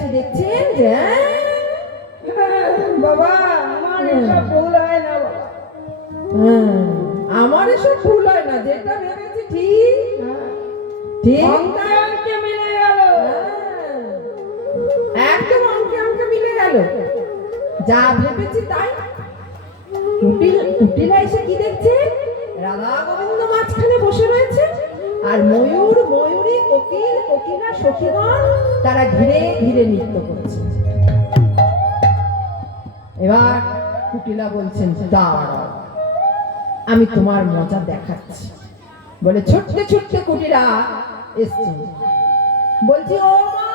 এসে দেখছেন যে বাবা আমার এসব ভুল হয় না বাবা। আমার এসব ভুল হয় না, যেটা ভেবেছি ঠিক ঠিক অঙ্কে অঙ্কে মিলে গেল। একদম অঙ্কে অঙ্কে মিলে গেল, যা ভেবেছি তাই। কুটিলা এসে কি দেখছে, রাধা গোবিন্দ মাঝখানে বসে রয়েছে, আর ময়ূর ময়ূরী কোকিল কোকিলা সখীগণ তারা ঘিরে ঘিরে নৃত্য করছে। এবার কুটিলা বলছেন, দাঁড়াও আমি তোমার মজা দেখাচ্ছি। বলে ছুটতে ছুটতে কুটিলা এসছে, বলছি ও মা,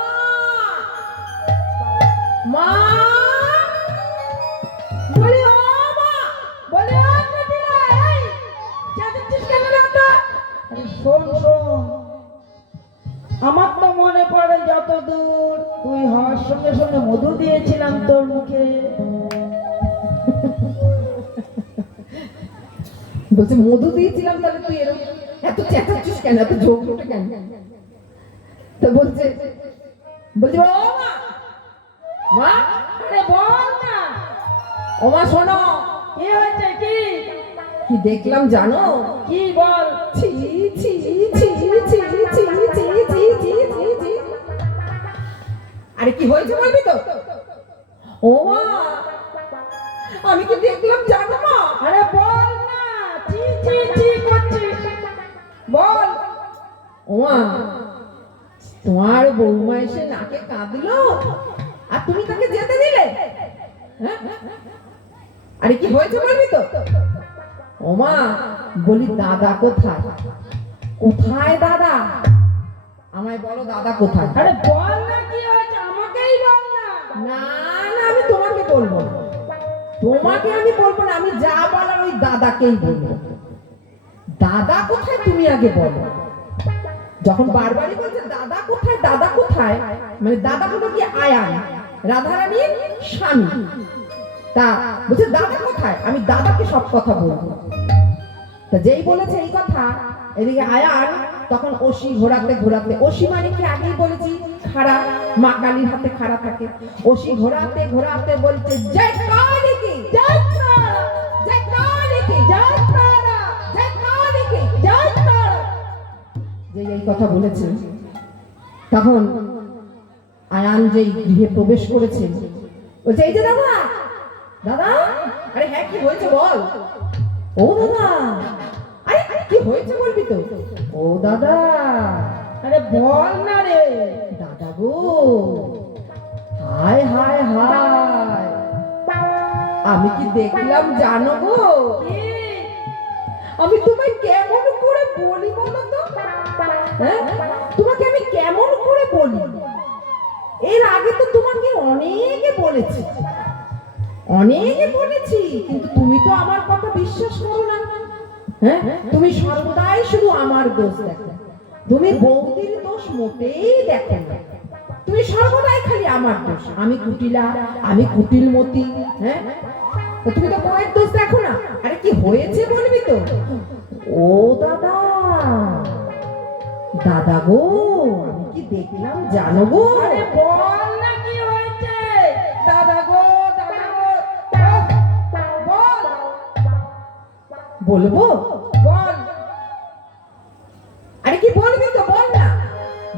মা, বলে ও মা, বলে ও কুটিলা, এই চেঁচাচ্ছিস কেন রে ওটা? আরে শোন শোন, আমার তো মনে পড়ে যতদূর তুই হওয়ার সঙ্গে সঙ্গে মধু দিয়েছিলাম তোর মুখে। বলছে মধু দিয়েছিলাম, তাহলে তুই এরকম এত চেঁচাচ্ছিস কেন, এত জোর ওঠে কেন? তো বলছে বলছে ও মা, মা, আরে বল না, ও মা শোনো, কি হয়েছে? কি কি দেখলাম জানো? কি বল? ছি ছি ছি ছি ছি ছি ছি ছি ছি ছি। আরে কি হয়েছে বলবি তো? ও মা, আমি কি দেখলাম জানো মা? আরে বল না, চি চি চি করছিস, বল। ও মা, তোমার বৌমা এসে নাকে কাঁদলো আর তুমি তাকে যেতে দিলে? হ্যাঁ? আরে কি হয়েছে বলবি তো? ও মা, বলি দাদা কোথায়? কোথায় দাদা? আমায় বলো দাদা কোথায়? আরে বল না, কি হয়েছে আমাকেই বল না। না না, আমি তোমাকে বলবো না, তোমাকে আমি বলবো না, আমি যা বলার ওই দাদাকেই বলবো। দাদা কোথায় তুমি আগে বলো। যখন বারবারই বলছে দাদা কোথায় দাদা কোথায়, মানে দাদা হলো কি আয়ান, রাধারানীর স্বামী। তা বলছে দাদা কোথায়, আমি দাদাকে সব কথা বলবো। তা যেই বলেছে এই কথা, এদিকে আয়ান তখন অসি ঘোরাতে ঘোরাতে, অসি মানে কি আগেই বলেছি খাড়া, মা কালীর হাতে খাড়া থাকে। অসি ঘোরাতে ঘোরাতে বলছে জয় কালী কি, জয় তারা, জয় কালী কি, জয় তারা, জয় কালী কি, জয় তারা। যে এই কথা বলেছে, তখন আয়ান যেই গৃহে প্রবেশ করেছে, বলছে এই যে দাদা, দাদা, আরে হ্যাঁ কি হয়েছে বল। ও দাদা, আরে কি হয়েছে বলবি তো? ও দাদা, আরে বল না রে। দাদা গো, হায় হায় হায়, আমি কি দেখলাম জানো গো? কি? আমি তোমায় কেমন করে বলি বলো তো? হ্যাঁ, তোমাকে আমি কেমন করে বলি? এর আগে তো তোমাকে অনেকে বলেছি, অনেকে বলেছি, কিন্তু তুমি তো আমার কথা বিশ্বাস করো না। হ্যাঁ, তুমি সর্বদাই শুধু আমার দোষ দেখো, তুমি বৌদির দোষ মোটেই দেখো না, তুমি সর্বদাই খালি আমার দোষ। আমি কুটিলা, আমি কুটিলমতি। হ্যাঁ, তো তুমি তো বউয়ের দোষ দেখো না। আরে কি হয়েছে বলবি তো? ও দাদা, দাদা গো, আমি কি দেখলাম জানো গো? আরে বল না, কি হয়েছে? দাদা গো, দাদা গো, বল। বলবো? বল। আরে কি বলবি তো বল না,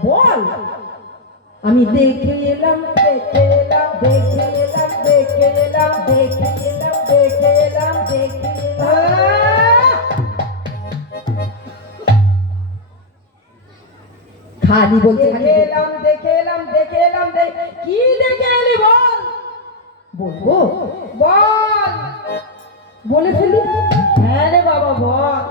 বল। আমি দেখে এলাম, দেখে এলাম, দেখে এলাম, দেখে এলাম, দেখে এলাম, দেখে এলাম, দেখে এলাম। খালি বলতে দেখে এলাম, দেখে এলাম, দেখে এলাম, কি দেখে এলি বল। বলবো? বল। বলে ফেলি। হ্যাঁ রে বাবা বল।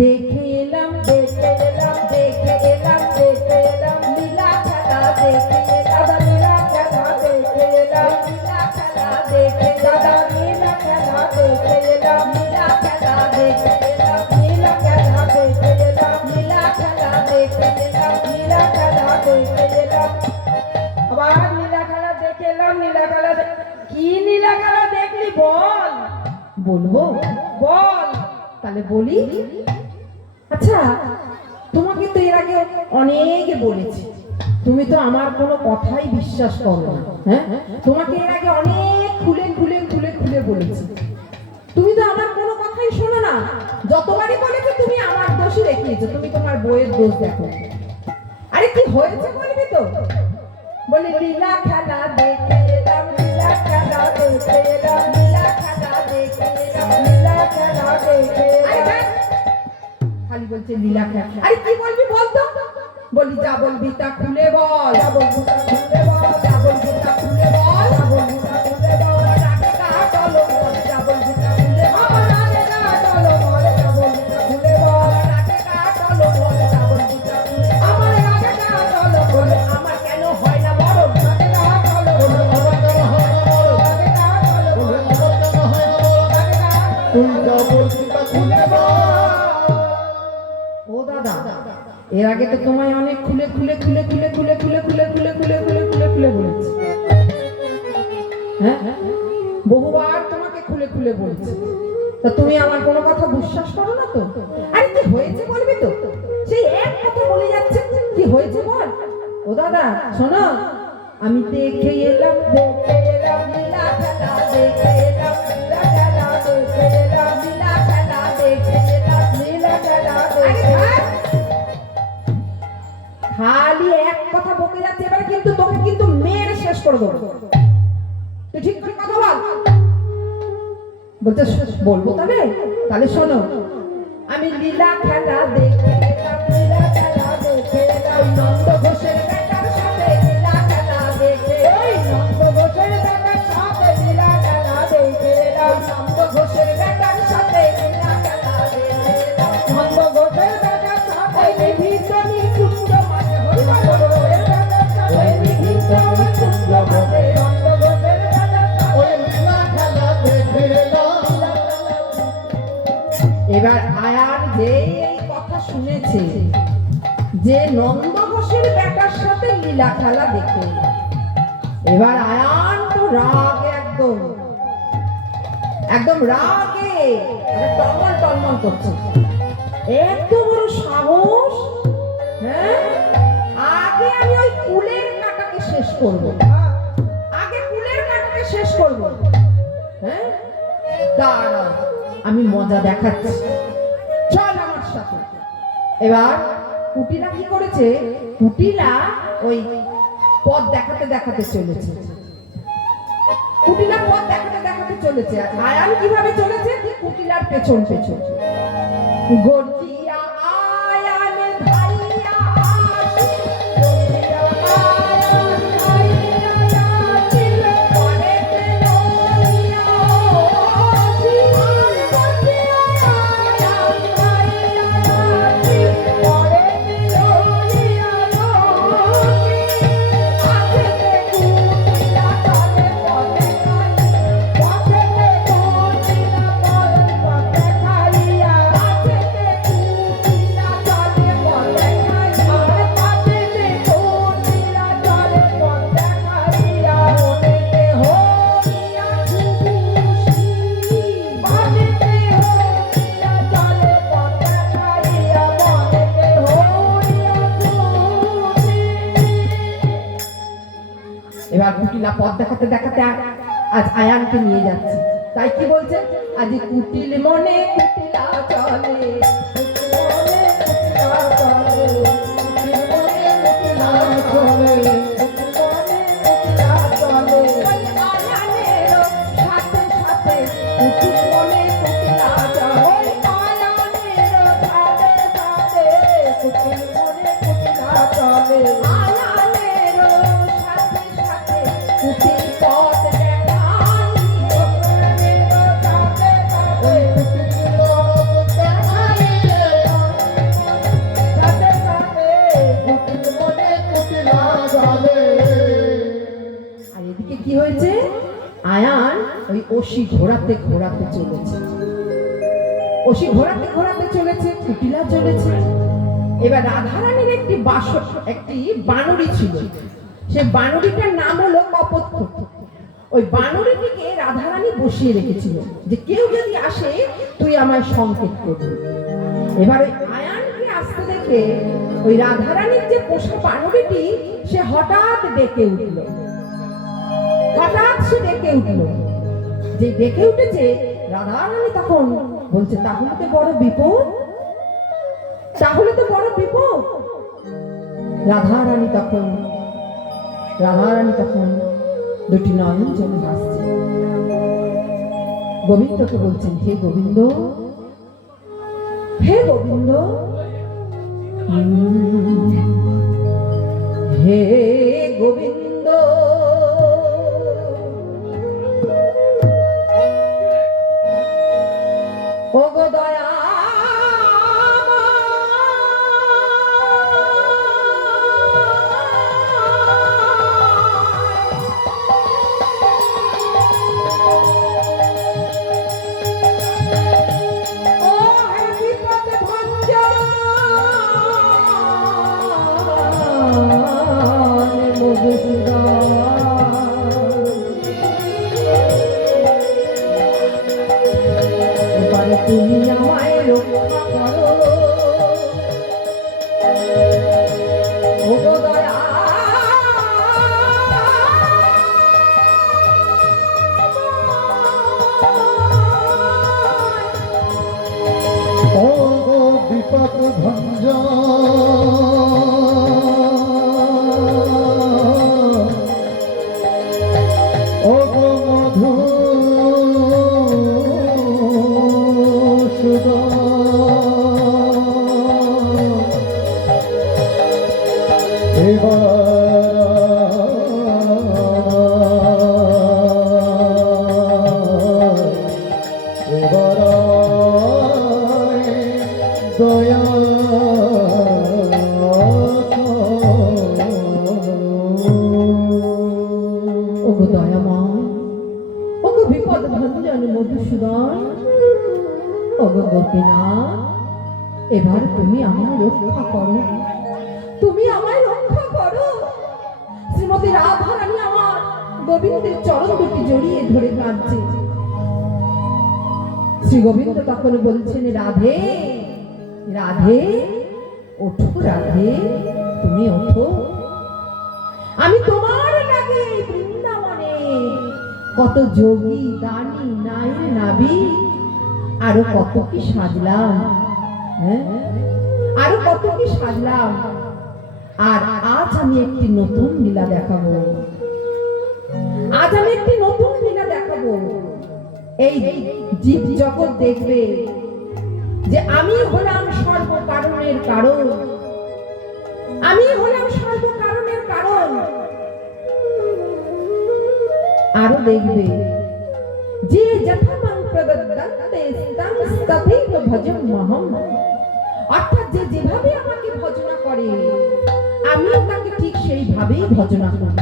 দেখে এলাম, দেখে এলাম, দেখে এলাম, দেখে এলাম, লীলা খেলা দেখে এলাম, লীলা খেলা দেখে এলাম, লীলা খেলা দেখে দাদা, লীলা খেলা দেখে এলাম, লীলা খেলা দেখে এলাম, লীলা খেলা দেখে এলাম, লীলা খেলা দেখে এলাম, লীলা খেলা দেখে এলাম। আবার নীলা খেলা দেখে এলাম, নীলা খেলা কি নীলা খেলা দেখলি বল। বলবো? বল। তাহলে বলি। আচ্ছা, তোমাকে তো এর আগে অনেকে বলেছি, তুমি তো আমার কোনো কথাই বিশ্বাস করো না। হ্যাঁ, তোমাকে এর আগে অনেক খুলে খুলে খুলে খুলে বলেছি, তুমি তো আমার কোনো কথাই শোনো না। যতবারই বলেছি তুমি আমার দোষই দেখিয়েছো, তুমি তোমার বইয়ের দোষ দেখো। আরে কি হয়েছে বলবি তো? বলে লীলা খেলা দেখে এলাম, লীলা খেলা দেখে এলাম, লীলা খেলা দেখে এলাম, লীলা খেলা দেখে এলাম। খালি বলছে লীলা খেলা। আরে কি বলবি বলতো? বলি যা বলবি তা খুলে বল, যা বলবি তা খুলে বল, যা বলবি তা খুলে বল, যা বলবি তা খুলে বল। রাগে গা চলো বল, যা বলবি তা খুলে বল, রাগে গা চলো বল, যা বলবি তা খুলে বল, রাগে গা চলো বল, যা বলবি তা খুলে বল। আমার রাগে গা চলো বল, আমার কেন হয় না বড়? রাগে গা চলো বল, আমার কেন হয় না বড়? রাগে গা চলো বল, আমার কেন হয় না বড়? রাগে গা তুই যা বলবি তা খুলে বল। ও দাদা, এর আগে তো তোমায় অনেক খুলে খুলে খুলে খুলে খুলে খুলে খুলে খুলে খুলে খুলে খুলে খুলে বলেছি। হ্যাঁ, বহুবার তোমাকে খুলে খুলে বলছি, তা তুমি আমার কোনো কথা বিশ্বাস করো না তো? আরে কি হয়েছে বলবি তো? সেই এক কথা বলে যাচ্ছে, কি হয়েছে বল। ও দাদা শোনো, আমি দেখে এলাম, দেখে এলাম লীলা খেলা, দেখে এলাম লীলা খেলা, দেখে এলাম লীলা খেলা, দেখে এলাম লীলা খেলা, দেখে এলাম। খালি এক কথা বকে যাচ্ছে, এবারে কিন্তু তোকে কিন্তু মেরে শেষ করে দেবো। তুই ঠিক করে কথা বল। বলতে বলবো তবে, তাহলে শোনো, আমি লীলা খেলা দেখে এলাম, লীলা খেলা দেখে এলাম, নন্দ ঘোষের বেটার সাথে লীলা খেলা দেখে, ওই নন্দ ঘোষের বেটার সাথে লীলা খেলা দেখে এলাম, নন্দ ঘোষের বেটার সাথে লীলা খেলা দেখে এলাম, নন্দ ঘোষের বেটার সাথে বিভিন্ন নিকুঞ্জ মাঝে হরি বল, ঘোষের বেটার সাথে বিভিন্ন নিকুঞ্জ মাঝে, নন্দ ঘোষের বেটার সাথে ওই লীলা খেলা দেখে এলাম। এবার আয়ার যে এই কথা শুনেছে যে নন্দ ঘোষের বেটার সাথে লীলা খেলা দেখে, এবার আয়ান তো রাগে একদম একদম রাগে টলমল টলমল করছে। এত বড় সাহস! হ্যাঁ, আগে আমি ওই কুলের কাটাকে শেষ করব, আগে কুলের কাটাকে শেষ করব। হ্যাঁ, দাঁড়াও, আমি মজা দেখাচ্ছি, চল আমার সাথে। এবার কুটিলা কি করেছে? কুটিলা ওই পথ দেখাতে দেখাতে চলেছে, কুটিলা পথ দেখাতে দেখাতে চলেছে। আর আয়ান কিভাবে চলেছে? কুটিলার পেছন পেছন। গর্জিয়া আয়ান ধাইয়া আসি, গর্জিয়া আয়ান ধাইয়া আসি, পরে লইয়া আসি, গর্জিয়া আয়ান ধাইয়া আসি, পরে লইয়া আসি, আছেতে কুটিলা চলে পথে খাই, আছেতে কুটিলা চলে পথে খাইয়া, আছেতে কুটিলা চলে পথে খাই, আর আছেতে কুটিলা চলে পথে খাইয়া, মনেতে হইয়া খুশি, বাজেতে হইয়া চলে পথে খাইয়া, মনেতে হইয়া খুশি। এবার কুটিলা পথ দেখাতে দেখাতে আজ আয়ানকে নিয়ে যাচ্ছে। তাই কি বলছে? আজ কুটিল মনে কুটিলা চলে, কুটিল মনে কুটিলা চলে, কুটিল মনে কুটিলা চলে, কুটিল মনে কুটিলা চলে। ওই আয়ানেরও সাথে সাথে কুটিল মনে কুটিলা চলে, ওই আয়ানেরও সাথে সাথে কুটিল মনে কুটিলা চলে, আয়ানেরও সাথে সাথে কুটিল পথ দেখাই, আয়ানেরও সাথে সাথে কুটিল পথ দেখাই, সাথে সাথে কুটিল মনে কুটিলা চলে। আর এদিকে কি হয়েছে? আয়ান ওই অসি ঘোরাতে ঘোরাতে চলেছে, অসি ঘোরাতে ঘোরাতে চলেছে, কুটিলা চলেছে। এবার রাধারানীর একটি একটি বানরী ছিল, সে বানরীটার নাম হলো কপোতক্ষক। ওই বানরীটিকে রাধারানী বসিয়ে রেখেছিল যে কেউ যদি আসে তুই আমায় সংকেত করবি। এবার ওই আয়ানকে আসতে দেখে ওই রাধারানীর যে পোষা বানরটি সে হঠাৎ ডেকে উঠল। হঠাৎ সে ডেকে উঠল। যে ডেকে উঠেছে রাধারানী তখন বলছে তাহলে তো বড় বিপদ, তাহলে তো বড় বিপদ। রাধারানী তখন দুটি নয়ন জলে ভাসছে। গোবিন্দকে বলছেন, হে গোবিন্দ, হে গোবিন্দ, হে গোবিন্দ, ও গো দয়া তুমি আমায় রক্ষা করো, ও গো দয়া ও গো বিপদ ভঞ্জন, ও গো দয়া ওগো দয়াময়, ওগো বিপদ ভঞ্জন মধুসূদন, ওগো গোপীনাথ, এবার তুমি আমায় রক্ষা করো, তুমি আমায় রক্ষা করো। শ্রীমতী রাধারানী আমার গোবিন্দের চরণ দুটি জড়িয়ে ধরে কাঁদছে। শ্রী গোবিন্দ তখন বলছেন, রাধে রাধে, ওঠো রাধে, তুমি ওঠো। আমি তোমার লাগে বৃন্দাবনে কত যোগী দানি নাইর নাবি আরো কত কি সাজলাম, হ্যাঁ আরো কত কি সাজলাম। আর আজ আমি একটি নতুন লীলা দেখাবো, আজ আমি একটি নতুন লীলা দেখাবো। এই জীব জগৎ দেখবে যে আমি হলাম সর্বকারণের কারণ, আমি হলাম সর্বকারণের কারণ। আরো দেখবে যে যথামাং প্রবদন্তে তং তথৈব ভজন্মহম, অর্থাৎ যে যেভাবে আমাকে ভজনা করে আমিও তাকে ঠিক সেইভাবেই ভজনা করি।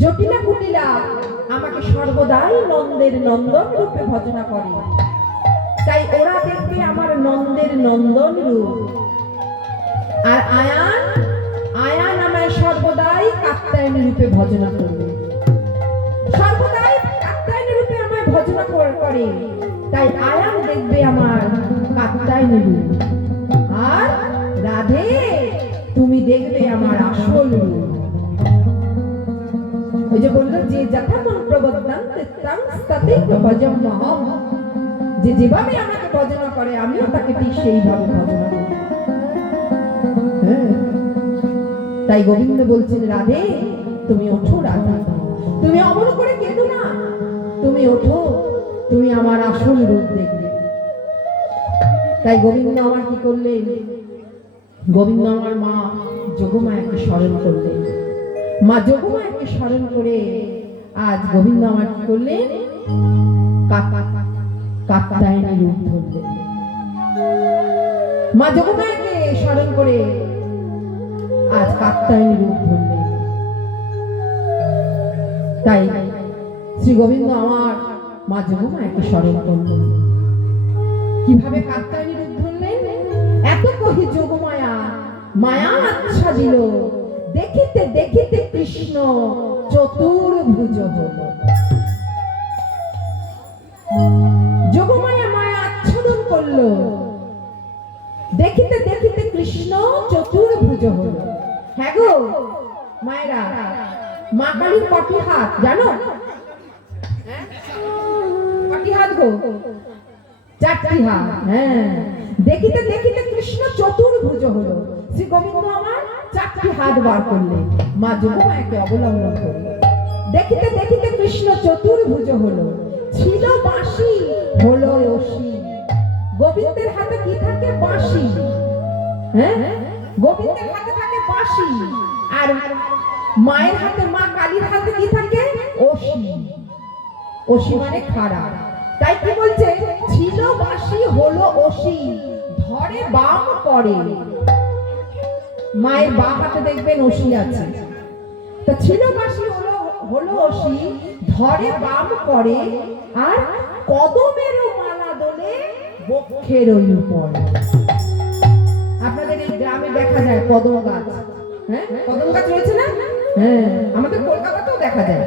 জটিলা কুটিলা আমাকে সর্বদাই নন্দের নন্দন রূপে ভজনা করে, তাই ওরা দেখবে আমার নন্দের নন্দন রূপ। আর আয়ান আমায় সর্বদাই কাত্যায়নী রূপে ভজনা করবে, সর্বদাই কাত্যায়নী রূপে আমায় ভজনা করে, তাই আয়ান দেখবে আমার কাত্যায়নী রূপ। আর রাধে তুমি দেখবে আমার আসল রূপ। ওই যে বললো যে যথামাং প্রবদন্তে তং তথৈব ভজন্মহম, যে যেভাবে আমাকে ভজনা করে আমিও তাকে ঠিক সেইভাবে ভজনা করি। তাই গোবিন্দ বলছেন, রাধে তুমি ওঠো, রাধে তুমি অমন করে কেঁদো না, তুমি ওঠো, তুমি আমার আসল রূপ দেখবে। তাই গোবিন্দ আমার কি করলেন, গোবিন্দ আমার মা যোগমায়াকে স্মরণ করলেন। মা যোগমায়াকে স্মরণ করে আজ গোবিন্দ আমার কি করলেন, কাত্যায়নী রূপ ধরলেন। মা যোগমায়াকে স্মরণ করে আজ কাত্যায়নী রূপ ধরলেন। তাই শ্রী গোবিন্দ আমার মা যোগমায়াকে স্মরণ করলেন। কিভাবে কাত্যায়নী রূপ ধরলেন, এত কহি যোগমায়া মায়া আচ্ছা দিল, দেখিতে দেখিতে কৃষ্ণ চতুর্ভুজ হল। যোগমায়া মায়া আচ্ছাদন করলো, দেখিতে দেখিতে কৃষ্ণ চতুর্ভুজ হলো। হ্যাঁ গো মায়েরা, মা কালীর কটি হাত জানো? কটি হাত গো? চারটি হাত। হ্যাঁ, দেখিতে দেখিতে কৃষ্ণ চতুর্ভুজ হলো। শ্রী গোবিন্দ আমার চারটি হাত বার করলে মা যোগমায়াকে অবলম্বন করে। দেখিতে দেখিতে কৃষ্ণ চতুর্ভুজ হলো, ছিল বাঁশি হলো রশি। গোবিন্দের হাতে কি থাকে? বাঁশি। হ্যাঁ, গোবিন্দের হাতে থাকে বাঁশি, আর মায়ের হাতে, মা কালীর হাতে কি থাকে? অসি। অসি মানে খাড়া। তাই কি বলছে? ছিল বাঁশি হলো অসি, ধরে বাম করে। মায়ের বাঁ হাতে দেখবেন অসি আছে। তা ছিল বাঁশি হলো অসি, ধরে বাম করে, আর কদমের মালা দোলে বক্ষের উপর। আপনাদের এই গ্রামে দেখা যায় কদম গাছ। হ্যাঁ, কদম গাছ রয়েছে না? হ্যাঁ, আমাদের কলকাতাতেও দেখা যায়।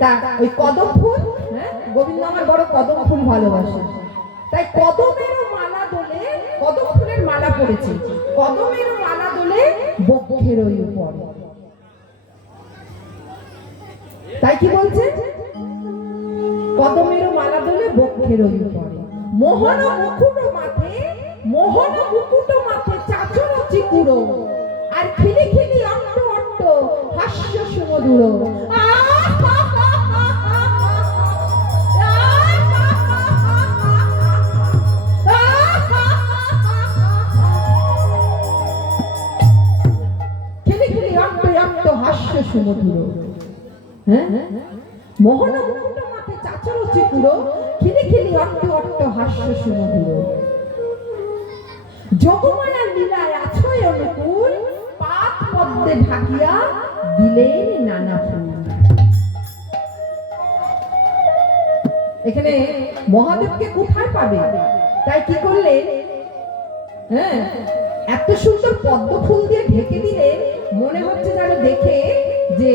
তা ওই কদম ফুল, হ্যাঁ, গোবিন্দ আমার বড় কদম ফুল ভালোবাসে। তাই কদমের মালা দোলে, কদম ফুলের মালা পড়েছে, কদমের মালা দোলে বক্ষের উপর। তাই কি বলছে? কদমের মালা দোলে বক্ষের উপর। মোহন মুকুট মাথে, মোহন মুকুট মাথে চাচর চিকুড়ো, আর খিলি খিলি অট্ট অট্ট হাস্য সুমধুর। খিলি খিলি অট্ট অট্ট হাস্য সুমধুর। হ্যাঁ, মোহন মুকুট মাথে চাচর চিকুড়ো, খিলি খিলি অট্ট অট্ট হাস্য সুমধুর। যোগমায়া লীলায় আছয় অনুকূল, পাত পদ্মে ঢাকিয়া দিলেন নানা ফুল। এখানে মহাদেবকে কোথায় পাবে? তাই কি করলেন? হ্যাঁ, এত সুন্দর পদ্ম ফুল দিয়ে ঢেকে দিলে মনে হচ্ছে যেন দেখে যে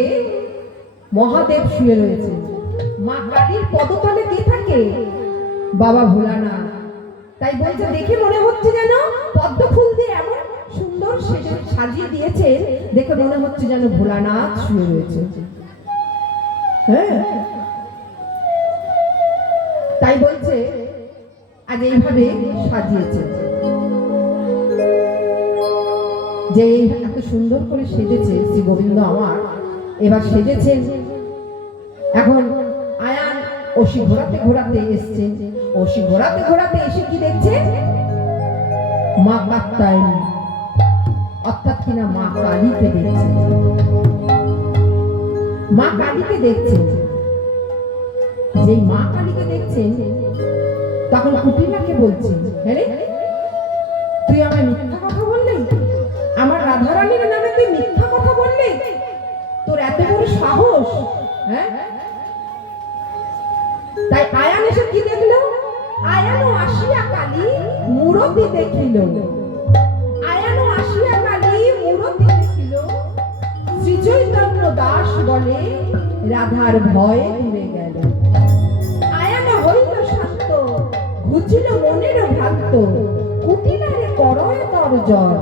মহাদেব শুয়ে রয়েছে। মা কালীর পদতলে কে থাকে? বাবা ভোলানাথ। তাই বলছে দেখে মনে হচ্ছে যেন পদ্ম ফুল দিয়ে এমন সুন্দর সাজিয়ে দিয়েছে, দেখে মনে হচ্ছে যেন ভোলানাথ শুয়ে রয়েছে। হ্যাঁ, তাই বলছে আজ এইভাবে সাজিয়েছে, যে এত সুন্দর করে সেজেছে শ্রী গোবিন্দ আমার। এবার সেজেছেন, এখন আয়ান অসি ঘোরাতে ঘোরাতে এসছে। অসি ঘোরাতে ঘোরাতে এসে কি দেখছে? মা কাত্যায়নী, অর্থাৎ কিনা মা কালীকে দেখছে। মা কালীকে দেখছে। যেই মা কালীকে দেখছে, তখন কুটিলাকে বলছে, হ্যাঁ তুই আমার মিথ্যা কথা বললি? আমার রাধারানীর নামে তুই মিথ্যা কথা বললি? তোর এত বড় সাহস? হ্যাঁ। তাই আয়ান এসে কি দেখলো? আয়ানও আসিয়া কালী মূরতি দেখিল। আয়ানও আসিয়া কালী মূরতি দেখিল। শ্রী চৈতন্য দাস বলে রাধার ভয় দূরে গেল। আয়ান হইল শান্ত, ঘুচিল মনের ভ্রান্ত। কুটিলারে করয় তর জয়,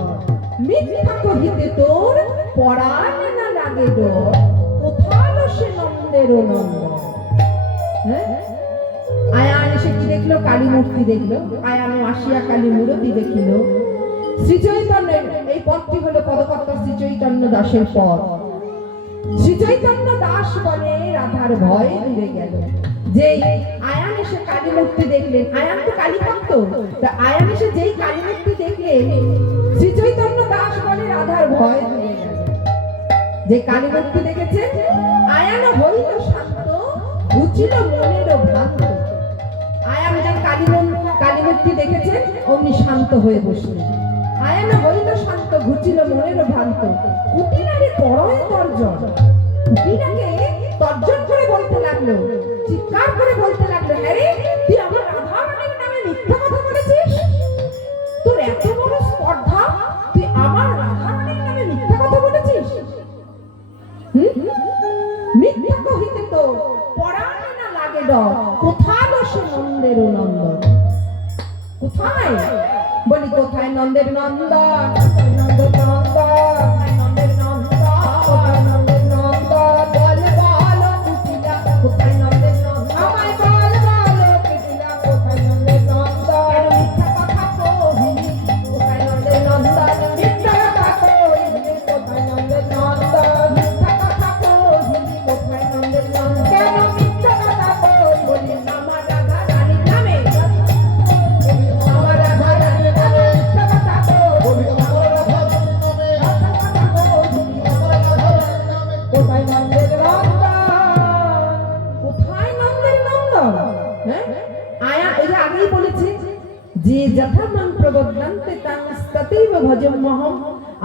মিথ্যা কহিতে তোর পরাণ না লাগে ডর। কোথালো সে নন্দের নন্দন। হ্যাঁ, আয়ান এসে কি দেখলো? কালী মূর্তি দেখলো। আয়ানও আসিয়া কালী মূর্তি দেখিল। শ্রী চৈতন্যের এই পদটি হলো পদকর্তা শ্রী চৈতন্য দাসের পদ। শ্রী চৈতন্য দাস বলে রাধার ভয় দূরে গেল। যে আয়ান এসে কালী মূর্তি দেখলেন, আয়ান তো কালী ভক্ত, তা আয়ান এসে যেই কালী মূর্তি দেখলেন, শ্রী চৈতন্য দাস বলে রাধার ভয় দূরে গেল। যে কালী মূর্তি দেখেছে, আয়ান হইল শান্ত, ঘুচিল মনের ভ্রান্ত। আয়ান যে কালী মূর্তি দেখেছেন, অমনি শান্ত হয়ে বসলেন। আয়ান হইল শান্ত, ঘুচিল মনের ভ্রান্ত। কুটিলারে করয় তর্জন। কুটিলাকে তর্জন করে বলতে লাগলো, চিৎকার করে বলতে লাগলো, হ্যাঁ রে, তুই আমার রাধারানীর নামে মিথ্যা কথা বলেছিস? তোর এত বড় স্পর্ধা, তুই আমার রাধারানীর নামে মিথ্যা কথা বলেছিস? মিথ্যা কহিতে তো পরাণ না লাগে ডর। কোথায় বসে নন্দের নন্দন? কোথায়? বলি কোথায় নন্দের নন্দন, নন্দের নন্দন, নন্দের নন্দন, নন্দের নন্দন, বল বলো কুটিলা কোথায় নন্দের নন্দন, আমায় বল বলো কুটিলা কোথায় নন্দের নন্দন, কেন মিথ্যা কথা কহিলি কোথায় নন্দের নন্দন, মিথ্যা কথা কইলি কোথায় নন্দের নন্দন, মিথ্যা কথা কহিলি কোথায় নন্দের নন্দন, কেন মিথ্যা কথা কইলি বলি আমার রাধা রানীর নামে, আমার রাধা রানীর নামে মিথ্যা কথা কইলি বলি আমার রাধা রানীর নামে, কোথায় নন্দের নন্দন, কোথায় নন্দের নন্দন? হ্যাঁ আয়া এই যে আগেই বলেছি যে যথা মান প্রবদন্তে তাং ততৈব ভজম মহম,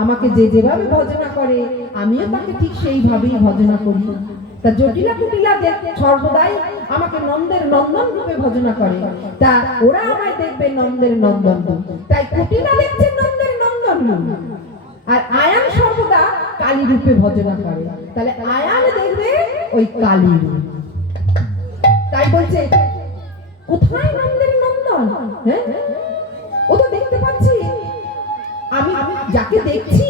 আমাকে যে যেভাবে ভজনা করে আমিও তাকে ঠিক সেইভাবেই ভজনা করি। তা জটিলা কুটিলা সর্বদাই আমাকে নন্দের নন্দন রূপে ভজনা করে, তা ওরা আমায় দেখবে নন্দের নন্দন রূপে। তাই কুটিলা দেখছে নন্দের নন্দন রূপে, আর আয়ান সর্বদা কালী রূপে ভজনা করে, তাহলে আয়ান দেখবে ওই কালী রূপ। তাই বলছে কোথায় নন্দের নন্দন, হ্যাঁ ও তো দেখতে পাচ্ছি, আমি যাকে দেখছি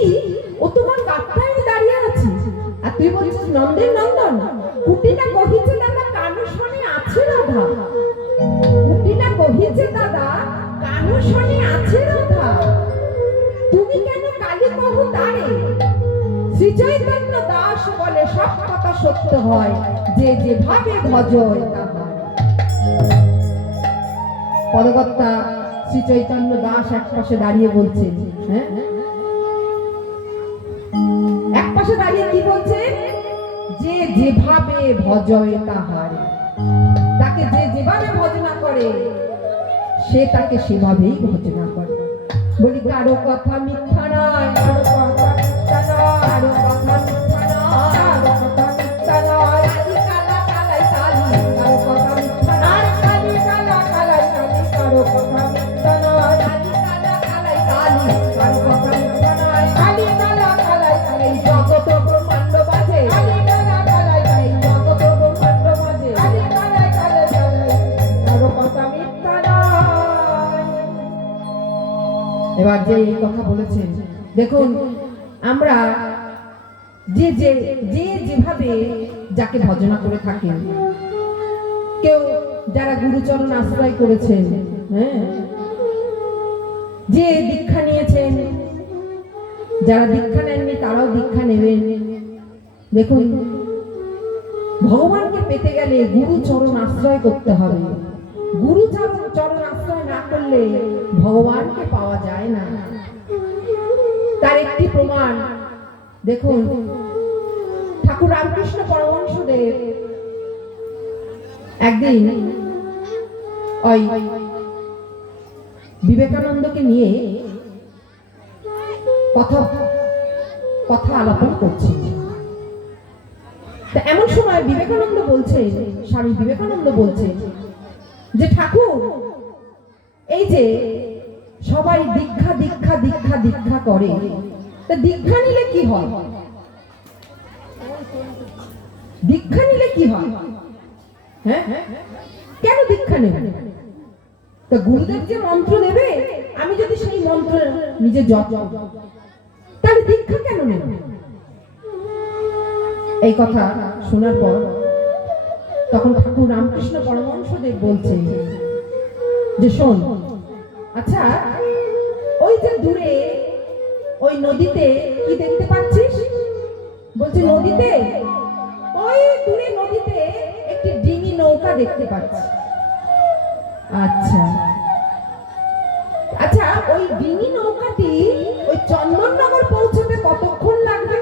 ও তোমার কাপ্তায় দাঁড়িয়ে আছে, আর তুই বলছিস নন্দের নন্দন। কুটিলা কহিছে দাদা কানু শনে আছে রাধা, কুটিলা কহিছে দাদা কানু শনে আছে রাধা, তুমি কেন কালী কহু তারে, শ্রী চৈতন্য দাস বলে সব কথা সত্য হয়, যে যেভাবে ভজয় তাহার। পদকর্তা শ্রী চৈতন্য দাস এক পাশে দাঁড়িয়ে বলছে, হ্যাঁ এক পাশে দাঁড়িয়ে কি বলছে, যে যেভাবে ভজয় তাহার, তাকে যে যেভাবে ভজনা করে সে তাকে সেভাবেই ভজনা করে। বলি কারো কথা মিথ্যা নয়, কারো কথা মিথ্যা নয়, কারো কথা মিথ্যা নয়, কারো কথা মিথ্যা নয়, কালি কালা কালাই কালি, কারো কথা মিথ্যা আর নয়, কালি কালা কালাই কালি কারো কথা মিথ্যা নয়, কালি কালা কালাই কালি, কারো কথা মিথ্যা নয়। কালি কালা কালাই কালি এই জগৎ ব্রহ্মাণ্ড বাজে, কালি কালা কালাই কালি এই জগৎ ব্রহ্মাণ্ড বাজে, কালি কালাই কালাই কালাই কারো কথা মিথ্যা নয়। এবার যে এই কথা বলেছেন, দেখুন আমরা যে যে যে যেভাবে যাকে ভজনা করে থাকেন, কেউ যারা গুরুচরণ আশ্রয় করেছেন, হ্যাঁ যে দীক্ষা নিয়েছেন, যারা দীক্ষা নেননি তারাও দীক্ষা নেবেন। দেখুন ভগবানকে পেতে গেলে গুরুচরণ আশ্রয় করতে হবে, গুরুচরণ আশ্রয় না করলে ভগবানকে পাওয়া যায় না। তার একটি প্রমাণ দেখুন, ঠাকুর রামকৃষ্ণ পরমহংসদেব একদিন ওই বিবেকানন্দকে নিয়ে কথা আলাপন করছে। তা এমন সময় বিবেকানন্দ বলছে, স্বামী বিবেকানন্দ বলছে যে ঠাকুর, এই যে সবাই দীক্ষা দীক্ষা দীক্ষা দীক্ষা করে, তা দীক্ষা নিলে কি হয়, দীক্ষা নিলে কি হয়, হ্যাঁ কেন দীক্ষা নেবে, তা গুরুদেব যে মন্ত্র দেবে আমি যদি সেই মন্ত্র নিজে জপ তাহলে দীক্ষা কেন নেব। এই কথা শোনার পর তখন ঠাকুর রামকৃষ্ণ পরমহংসদেব বলছে যে শোন, আচ্ছা ওই যে দূরে ওই নদীতে কি দেখতে পাচ্ছিস, বলছে নদীতে, ওই দূরে নদীতে একটি ডিঙি নৌকা দেখতে পাচ্ছি। আচ্ছা আচ্ছা ওই ডিঙি নৌকাটি ওই চন্দননগর পৌঁছতে কতক্ষণ লাগবে?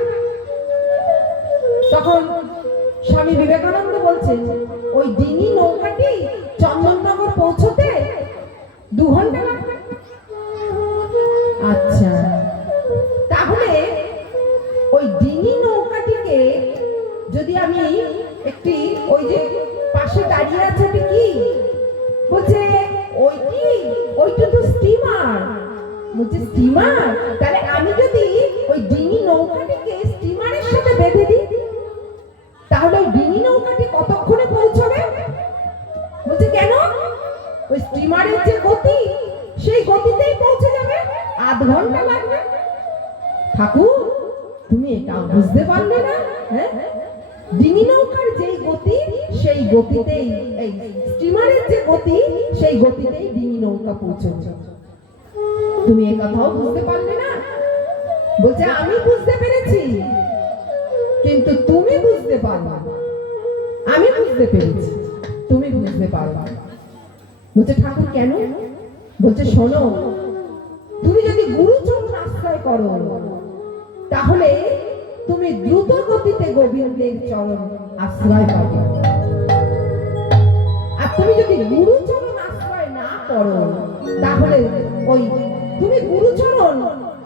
তখন স্বামী বিবেকানন্দ বলছেন ওই ডিঙি নৌকাটি চন্দননগর পৌঁছতে 2 ঘন্টা লাগবে। আচ্ছা তাহলে ওই ডিঙি নৌকাটিকে যদি আমি একটি ওই যে পাশে দাঁড়িয়ে আছে কি বলছে, ওইটা তো স্টিমার, বলছে স্টিমার, তাহলে আমি যদি ওই ডিঙি নৌকাটিকে স্টিমারের সাথে বেঁধে দিই তাহলে ওই ডিঙি নৌকাটি কতক্ষণে পৌঁছবে? বলছে কেন, ওই স্টিমারের যে গতি সেই গতিতেই পৌঁছে যাবে। আধ ঘন্টা লাগবে। ঠাকুর তুমি এটাও বুঝতে পারলে না? হ্যাঁ, ডিঙি নৌকার যেই গতি সেই গতিতেই, এই স্টিমারের যে গতি সেই গতিতেই ডিঙি নৌকা পৌঁছচ্ছে। তুমি এ কথাও বুঝতে পারলে না? বলছে আমি বুঝতে পেরেছি, কিন্তু তুমি বুঝতে পারো। আমি বুঝতে পেরেছি, তুমি বুঝতে পারো। বলছে ঠাকুর কেন? বলছে শোনো, তুমি যদি গুরুচরণ আশ্রয় করো তাহলে তুমি দ্রুত গতিতে গোবিন্দের চরণ আশ্রয় পাবে। আর তুমি যদি গুরুচরণ আশ্রয় না করো তাহলে ওই তুমি গুরুচরণ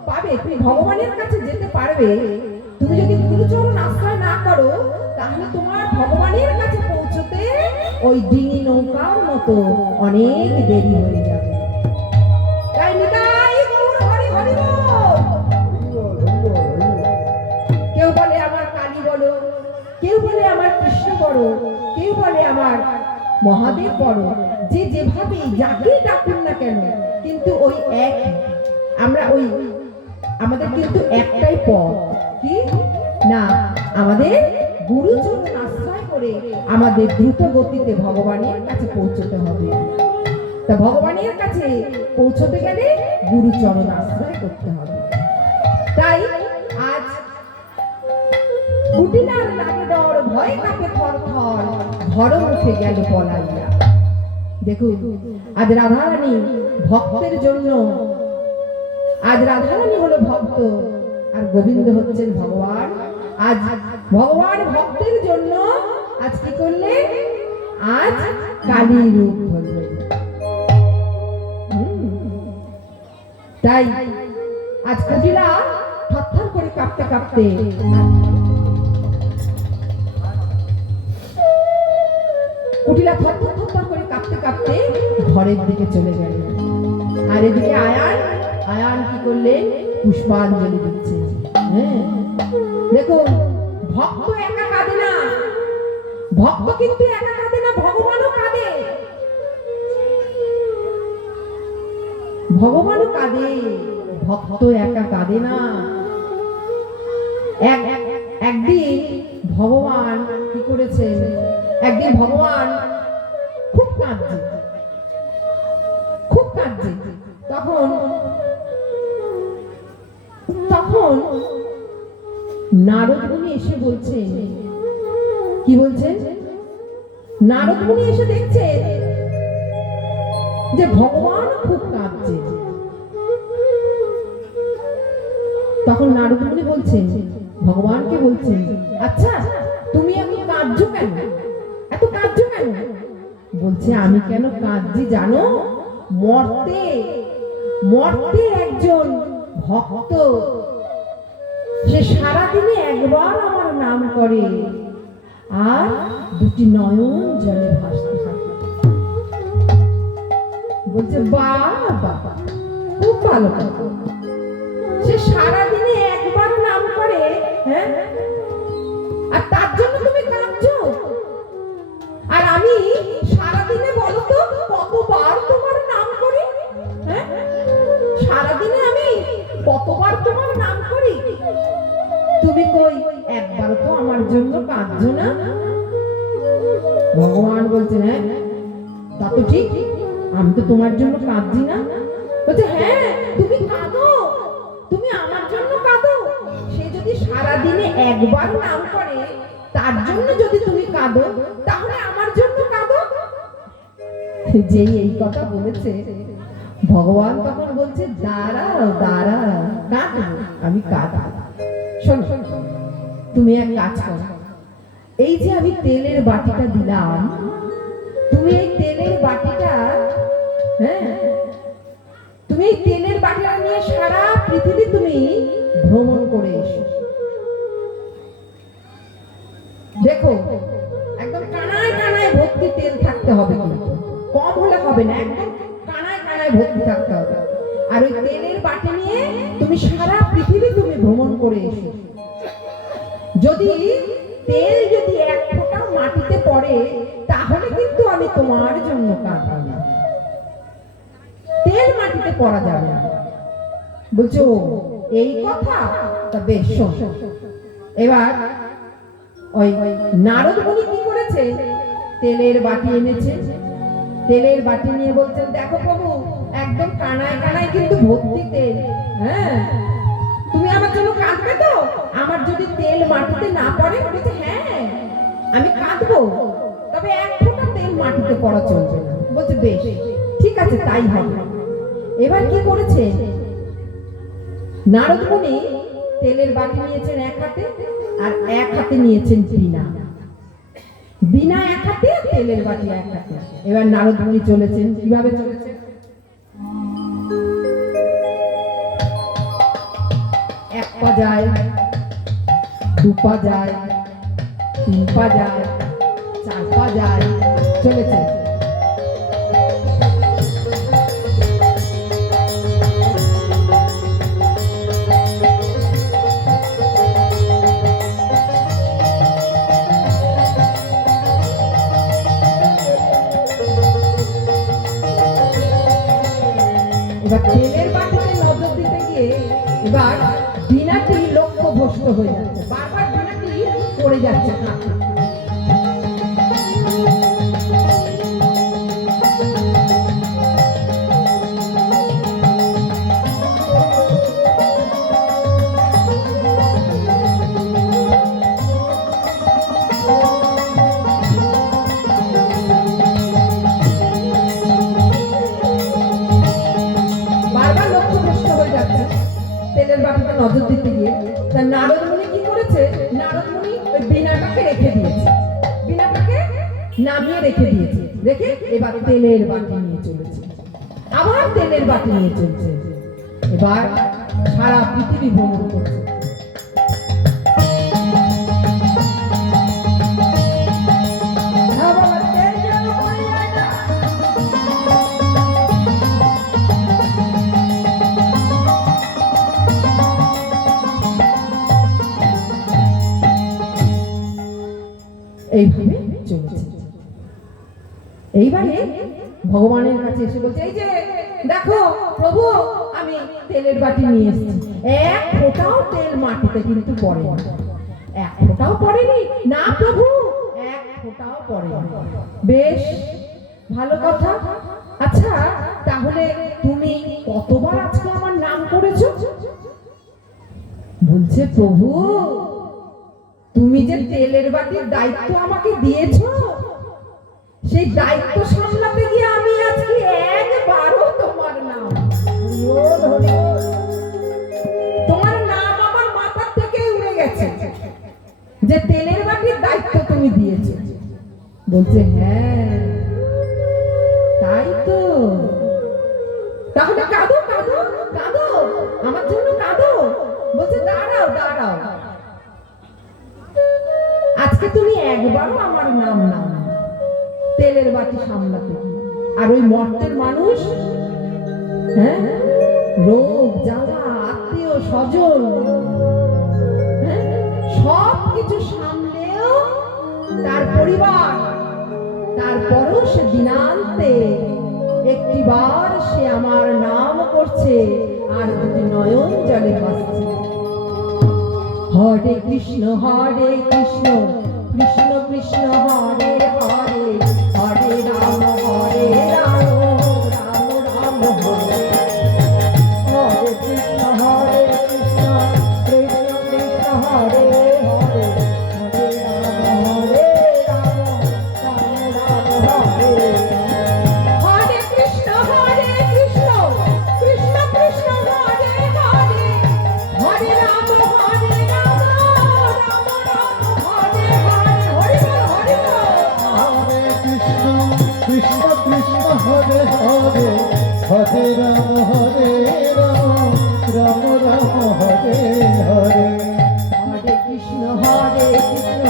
পাবে, তুমি ভগবানের কাছে যেতে পারবে। তুমি যদি গুরুচরণ আশ্রয় না করো তাহলে তোমার ভগবানের কাছে পৌঁছতে ওই ডিঙি নৌকার মতো অনেক দেরি হয়ে যাবে। তাই নিতাই গৌর হরি হরি বল। কেউ বলে আমার কালী বলো, কেউ বলে আমার কৃষ্ণ বড়, কেউ বলে আমার মহাদেব বড়, যে যেভাবে যাকে ডাকুন না কেন কিন্তু ওই এক, আমরা ওই আমাদের কিন্তু একটাই পথ, কি না আমাদের গুরুচরণ আশ্রয় করে আমাদের দ্রুত গতিতে ভগবানের কাছে পৌঁছতে হবে। তা ভগবানের কাছে পৌঁছতে গেলে গুরুচরণ আশ্রয় করতে হবে। তাই আজ কুটিলার লাগে ডর, ভয় কাঁপে থর থর, ঘর মুখে গেল পলাইয়া। দেখুন আজ রাধারানী ভক্তের জন্য, আজ রাধারানী হলো ভক্ত আর গোবিন্দ হচ্ছেন ভগবান। আজ ভগবান ভক্তের জন্য আজ কি করলে? আজ কালী রূপ ধরলেন। তাই আজ কুটিলা থরথর করে কাঁপতে কাঁপতে কুটিলা থরথর থরথর করে কাঁপতে কাঁপতে ঘরের দিকে চলে গেল। আর এদিকে আয়ান, আয়ান কি করলে? পুষ্পাঞ্জলি দিচ্ছে। হ্যাঁ দেখুন, ভক্ত একা কাঁদে না, ভক্ত কিন্তু একা কাঁদে না, ভগবানও কাঁদে, ভগবানও কাঁদে, ভক্ত একা কাঁদে না। একদিন ভগবান কি করেছে? একদিন ভগবান খুব কাঁদছে, খুব কাঁদছে। তখন তখন নারদ মুনি এসে বলছে, কি বলছে? নারদ মুনি এসে দেখছে যে ভগবান খুব কাঁদছে। তখন নারদ মুনি বলছে, ভগবানকে বলছে, আচ্ছা তুমি এত কাঁদছো কেন? এত কাঁদছো কেন? বলছে আমি কেন কাঁদছি জানো? মর্তে মর্তে একজন ভক্ত, সে সারাদিনে একবার আমার নাম করে আর দুটি নয়ন জলে ভাসতে থাকে। বলছে বাবা খুব ভালো কথা, সে সারাদিনে একবার নাম করে, হ্যাঁ, আর তার জন্য তুমি কাঁদছো? আর আমি সারাদিনে বলো তো কতবার তোমার নাম করি? হ্যাঁ, সারাদিনে আমি কতবার তোমার নাম করি? তুমি কই একবার তো আমার জন্য কাঁদছো না? ভগবান বলছে হ্যাঁ তা তো ঠিক, আমি তো তোমার জন্য কাঁদছি না। বলছে হ্যাঁ তুমি কাঁদো, তুমি আমার জন্য কাঁদো। সে যদি সারাদিনে একবার নাম করে তার জন্য যদি তুমি কাঁদো তাহলে আমার জন্য কাঁদো। যেই এই কথা বলেছে ভগবান তখন বলছে দাঁড়াও দাঁড়াও, কাঁদো, আমি কাঁদবো। শোনো তুমি এক কাজ করো, এই যে আমি তেলের বাটিটা দিলাম, তুমি এই তেলের বাটিটা, হ্যাঁ, তুমি এই তেলের বাটিটা নিয়ে সারা পৃথিবী তুমি ভ্রমণ করে এসো। দেখো একদম কানায় কানায় ভর্তি তেল থাকতে হবে, কিন্তু কম হলে হবে না, একদম কানায় কানায় ভর্তি থাকতে হবে। আর ওই তেলের বাটি নিয়ে তুমি সারা পৃথিবী তুমি ভ্রমণ করে এসো। যদি তেল যদি এক ফোঁটা মাটিতে পড়ে তাহলে কিন্তু আমি তোমার জন্য কাঁদবো না, তেল মাটিতে পড়া যাবে না। বলছো "ও, এই কথা, তা বেশ শোন।" এবার ওই নারদ মুনি কি করেছে, তেলের বাটি এনেছে, তেলের বাটি নিয়ে বলছেন দেখো প্রভু, একদম কানায় কানায় কিন্তু ভর্তি তেল, হ্যাঁ তুমি আমার জন্য কাঁদবে তো? আমার যদি তেল মাটিতে না পড়ে? বলেছে হ্যাঁ আমি কাঁদবো, তবে এক ফোঁটা তেল মাটিতে পড়া চলবে না। বলছে বেশ ঠিক আছে তাই হবে। এবার কি করেছে, নারদ মুনি তেলের বাটি নিয়েছেন এক হাতে, আর এক হাতে নিয়েছেন বীণা, বীণা এক হাতে, তেলের বাটি এক হাতে। এবার নারদ মুনি চলেছেন, কিভাবে চলেছেন, এক পা যায়, দু পা যায়, তিন পা যায়, চার পা যায়, চলেছে। এবার তেলের বাটিতে নজর দিতে গিয়ে এবার বীণাটি লক্ষ্য ভ্রষ্ট হয়ে যাচ্ছে, বারবার বীণাটি পড়ে যাচ্ছে কাঁথা। বারবার লক্ষ্যভ্রষ্ট হয়ে যাচ্ছে তেলের বাটিতে নজর দিতে গিয়ে। তা নারদ মুনি কি করেছে, নারদ মুনি ওই বীণাটাকে রেখে দিয়েছে, বীণাটাকে নামিয়ে রেখে দিয়েছে, রেখে এবার তেলের বাটি নিয়ে চলেছে, আবার তেলের বাটি নিয়ে চলছে। এবার সারা পৃথিবী ভ্রমণ করছে। এইভাবে চলছে। এইবারে ভগবানের কাছে এসে বলছে এই যে দেখো প্রভু, আমি তেলের বাটি নিয়ে এসেছি, এক ফোঁটাও তেল মাটিতে কিন্তু পড়েনি, এক ফোঁটাও পড়েনি না প্রভু, এক ফোঁটাও পড়েনি। বেশ ভালো কথা, আচ্ছা তাহলে তুমি কতবার আজকে আমার নাম করেছো? বলছে প্রভু, তুমি যে তেলের বাটির দায়িত্ব আমাকে দিয়েছো, সেই দায়িত্ব সামলাতে গিয়ে আমি আজকে একবারও তোমার নাম, তোমার নাম আমার মাথার থেকে উড়ে গেছে, যে তেলের বাটির দায়িত্ব তুমি দিয়েছো। বলছে হ্যাঁ তাই তো, তাহলে কাঁদো কাঁদো কাঁদো, আমার জন্য কাঁদো। বলছে দাঁড়াও দাঁড়াও, আজকে তুমি একবারও আমার নাম নাও তেলের বাটি সামলাতে, আর ওই মর্তের মানুষ, হ্যাঁ রোগ জ্বালা আত্মীয় স্বজন, হ্যাঁ সব কিছু সামলেও তার পরিবার, তারপরও সে দিনান্তে একটিবার সে আমার নাম করছে আর দুটি নয়ন জলে ভাসছে। হরে কৃষ্ণ কৃষ্ণ কৃষ্ণ হরে হরে, হরে রাম রাম রাম হরে, হরে কৃষ্ণ কৃষ্ণ কৃষ্ণ হরে হরে, হরে রাম রাম রাম হরে। হরে কৃষ্ণ কৃষ্ণ কৃষ্ণ কৃষ্ণ হরে হরে, হরে রাম রাম হরে হরে, হরে হরে কৃষ্ণ কৃষ্ণ কৃষ্ণ হরে হরে, হরে রাম রাম রাম হরে হরে। হরে কৃষ্ণ কৃষ্ণ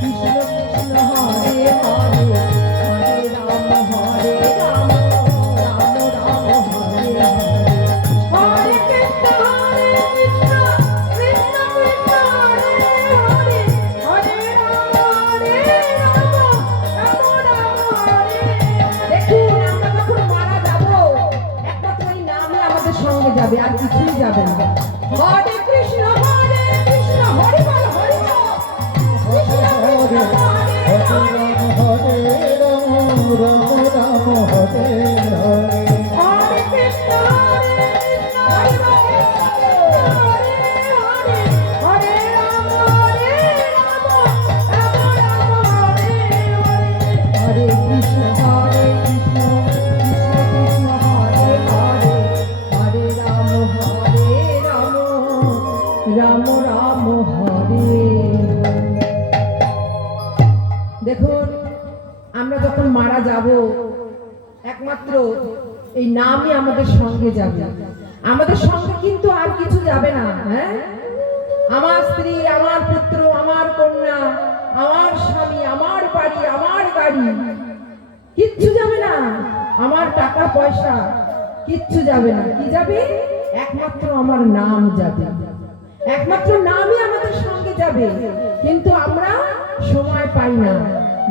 কৃষ্ণ কৃষ্ণ হরে হরে, হরে রাম রাম রাম রাম হরে হরে। হরে কৃষ্ণ কৃষ্ণ কৃষ্ণ কৃষ্ণ হরে হরে, হরে রাম রাম হরে। দেখুন আমরা যখন মারা যাব, একমাত্র এই নামই আমাদের সঙ্গে যাবে, যাবে, আর কিছুই যাবে না। হরে কৃষ্ণ হরে বল হরি বল। কৃষ্ণ কৃষ্ণ হরে হরে। হরে রাম রাম রাম হরে হরে হরে কৃষ্ণ হরে বল হরে হরে। হরে রাম রাম রাম হরে হরে। হরে কৃষ্ণ কৃষ্ণ কৃষ্ণ হরে হরে। হরে রাম রাম রাম হরে। দেখুন, আমরা যখন মারা যাব একমাত্র এই নামই আমাদের সঙ্গে যাবে। আমাদের সঙ্গে কিন্তু আর কিছু যাবে না। হ্যাঁ, আমার স্ত্রী, আমার পুত্র, আমার কন্যা, আমার স্বামী, আমার বাড়ি, আমার গাড়ি, কিচ্ছু যাবে না। আমার টাকা পয়সা কিচ্ছু যাবে না। কি যাবে? একমাত্র আমার নাম যাবে। একমাত্র নামই আমাদের সঙ্গে যাবে। কিন্তু আমরা সময় পাই না,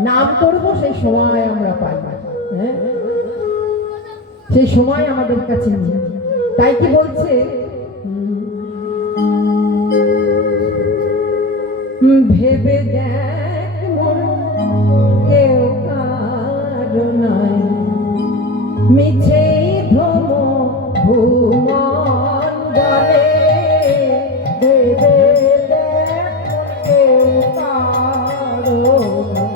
নাম করব সেই সময় আমরা পাই না। হ্যাঁ, সেই সময় আমাদের কাছে নেই। তাই কি বলছে, ভেবে দেখ মন কেউ কারো নাই, মিছে ভ্রম ভূমণ্ডলে। ভেবে দেখ কেউ কারো নাই,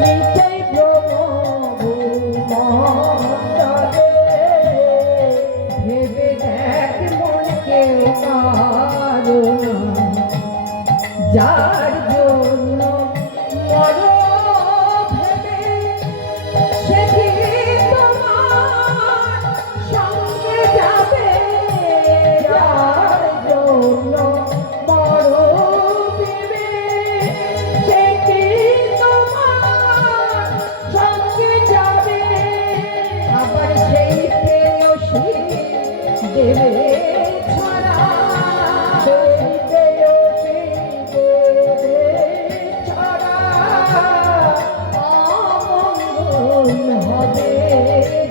মিছে ভ্রম ভূমণ্ডলে। ভেবে দেখ মন কেউ কারো নাই, যার জন্য মর ভেবে সে কি তোমার সঙ্গে যাবে। যার জন্য মর ভেবে সে কি তোমার সঙ্গে যাবে। আবার সেই প্রেয়সী দেবে ছাড়া, সেই প্রেয়সী দেবে ছাড়া অমঙ্গল হবে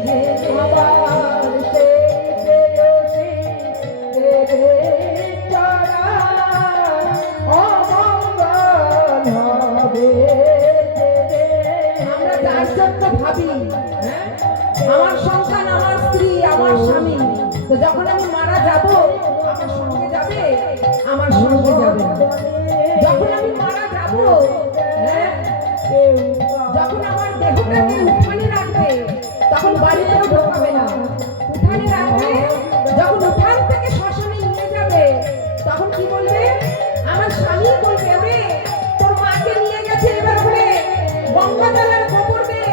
যে। আবার সেই প্রেয়সী দেবে ছাড়া অমঙ্গল হবে যে। আমরা যার জন্য ভাবি, হ্যাঁ, আমার সন্তান, আমার স্ত্রী, আমার স্বামী, তো যখন আমি মারা যাব আমার সঙ্গে যাবে, আমার সঙ্গে যাবে না। যখন আমি মারা যাব, হ্যাঁ, যখন আমার দেহটাকে উঠানে রাখবে তখন বাড়িতেও ঢোকাবে না, উঠানে রাখবে। যখন উঠান থেকে শ্মশানে নিয়ে যাবে তখন কি বলবে? আমার স্বামী বলবে, ওরে তোর মাকে নিয়ে গেছে, এবার ওখানে গঙ্গা জলের গোবর দে,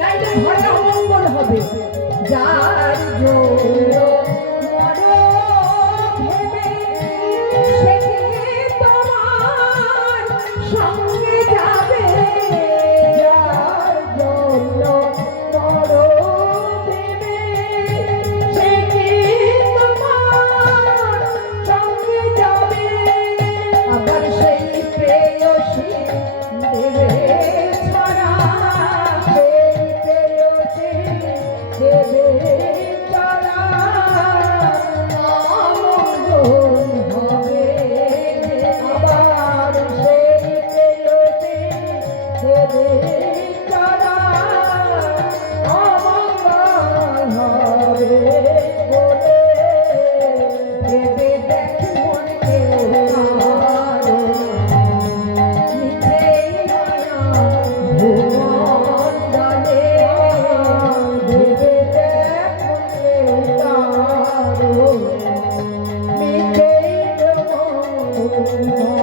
নাইলে ঘরে অমঙ্গল হবে। যার জন্য মর ভেবে সে কি তোমার সঙ্গে যাবে। যার জন্য মর ভেবে সে কি তোমার সঙ্গে যাবে। আবার সেই প্রেয়সী দেবে ছাড়া, সেই প্রেয়সী দেবে ছাড়া অমঙ্গল হবে যে। আবার সেই প্রেয়সী দেবে ছাড়া অমঙ্গল হবে বলে। ভেবে দেখ মন কেউ কারো মিছেই মায়া ভূমণ্ডলে। ভেবে দেখ মন কেউ কারো মিছেই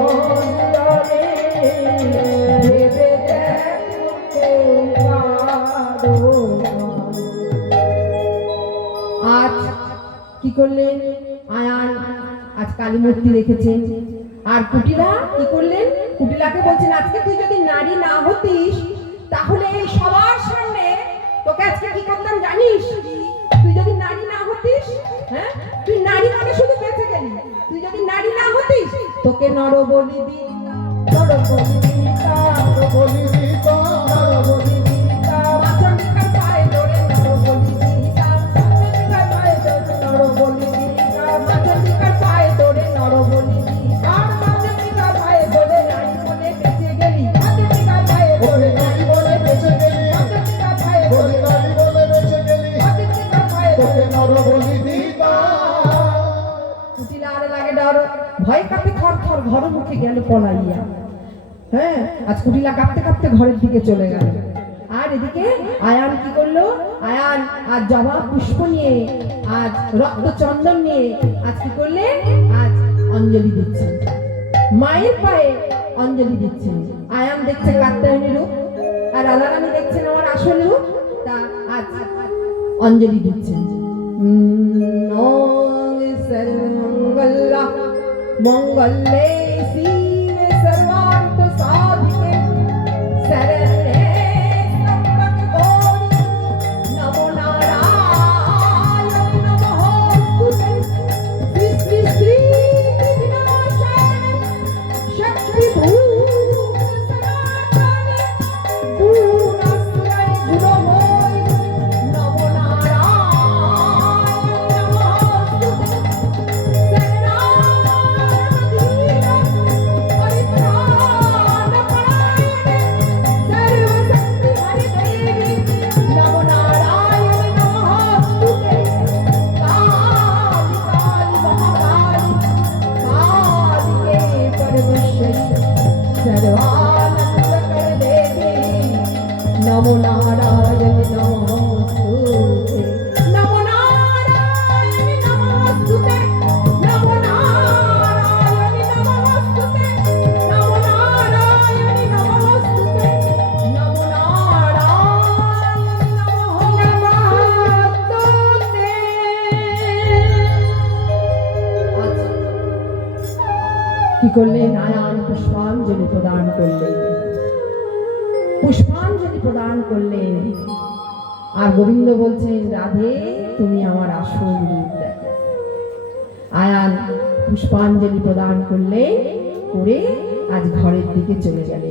ভূমণ্ডলে। ভেবে দেখ মন কেউ কারো। আজ কি করলেন? আয়ান আজ কালী মূর্তি রেখেছেন। আর কুটিলা কি করলেন? কুটিলাকে বলছেন, আজকে তুই যদি নারী না হতিস তাহলে এই সবার সামনে তোকে আজকে কি করতাম জানিস? তুই যদি নারী না হতিস, হ্যাঁ, তুই নারী মানে শুধু বেঁচে গেলি। তুই যদি নারী না হতিস তোকে নর বলি দিতাম, নর বলি দিতাম, নর বলি দিতাম, নর বলি দিতাম। মাচন্ডিকার পায়ে ধরে নর বলি দিতাম, মাচন্ডিকার পায়ে ধরে নর বলি দিতাম। পলাইয়া। হ্যাঁ, আজ কুটিলা কাঁপতে কাঁপতে ঘরের দিকে চলে গেল। আর এদিকে আয়ান কি করলো? আয়ান আজ জবা পুষ্প নিয়ে, আজ রক্ত চন্দন নিয়ে আজ কি করলে? আজ অঞ্জলি দিচ্ছে, মায়ের পায়ে অঞ্জলি দিচ্ছে। আয়ান দেখছে কাত্যায়নী রূপ, আর রাধারানী দেখছেন আমার আসল রূপ। তা আজ অঞ্জলি দিচ্ছেন। ওম সর্বমঙ্গলা মঙ্গলে শিবে সর্বার্থ সাধিকে শরণ্যে ত্র্যম্বকে গৌরি নমো নারায়ণ নমঃস্তুতে শ্রী শ্রী শ্রী বিনাশায় শক্তি ভূত সনাতনে পূর্ণাশ্রয় গুণময় নমো নারায়ণ নমঃস্তুতে नमो नारायण नमोस्तुते नमो नारायण नमोस्तुते नमो नारायण नमोस्तुते नमो नारायण नमोस्तुते नमो नारायण नमोस्तुते। কি করলেন? আয়ান পুষ্পাঞ্জলি প্রদান করলেন, পুষ্পাঞ্জলি প্রদান করলেন। আর গোবিন্দ বলছেন, রাধে তুমি আমার আসল রূপ দেখো। আয়ান পুষ্পাঞ্জলি প্রদান করলে, করে আজ ঘরের দিকে চলে গেলেন।